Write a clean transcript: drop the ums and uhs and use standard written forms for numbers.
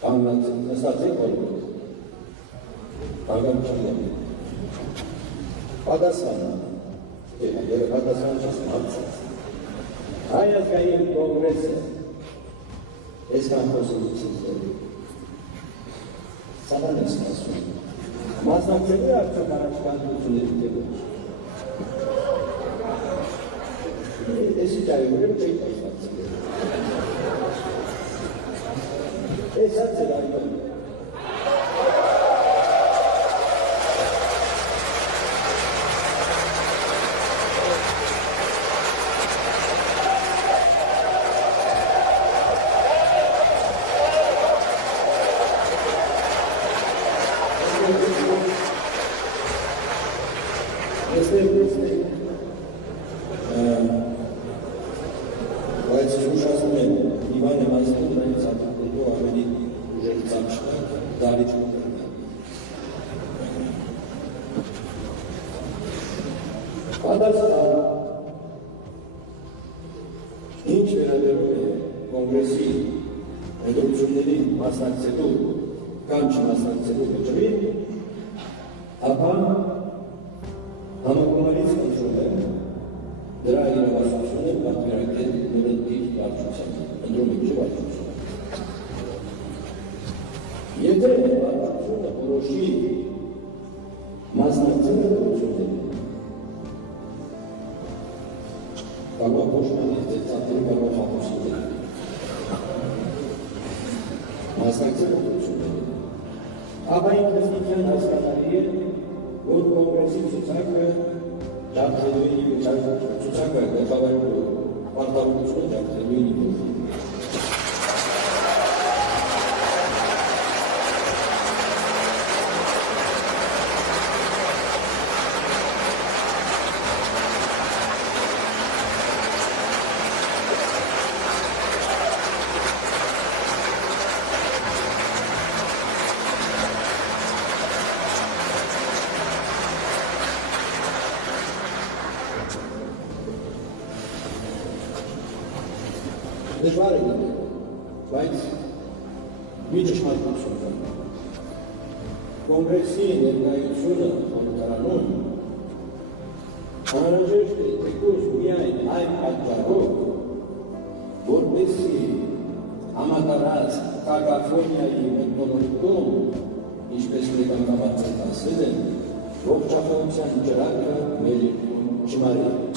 նստած եք որոք, հանգամ չգեմ, պատասխանը, երբ պատասխանը չես մացած, հայ ազգային կոնգրեսը, այսքան խոսելությունները, սաղան ես ասում, մասնակցելու է արդյոք առաջկայությունների դեպքում, Եսի ճայուրեմ չէի պաշտացել։ Ես ացել այդում։ Բայց շուշացնում են Իվանը Մայսկոն նայից ատուկոտու ավելի ուժերի ծամշնա դավիճ կոտրնա։ Պատասխան ինչ վերաբերում է կոնգրեսի ընտրությունների մասնակցելու կամ չմասնակցելու վճռին, ապա համակողմից խնդրում եմ դրա իրավասությունը պատվիրակել նորընտիր վարչության, ընդրոմիջի վարչություն։ Եթե վարչությունը որոշի մասնակցել ընտրություններին, կարող փոշմանից ձեր ծանրի կարող խախուսիների, մասնակցել ընտրություններին, ապա ինքնստիկյան հասկանալի է, որ կոնգրեսի ցուցակը ցուցակը գլխավորելու պարտավորությունը ջակցելու ինքնին։ Դժվար է գտնել, բայց մի ճշմարտություն կա։ Կոնգրեսի ներկայությունը համատարանում անհրաժեշտ է թեկուզ միայն այն պատճառով, որպեսզի համատարած կակաֆոնիայի մթնոլորտում, ինչպես մեկ անգամ ասել են, ողջախոհության ճրագը մեր երկրում չմարի։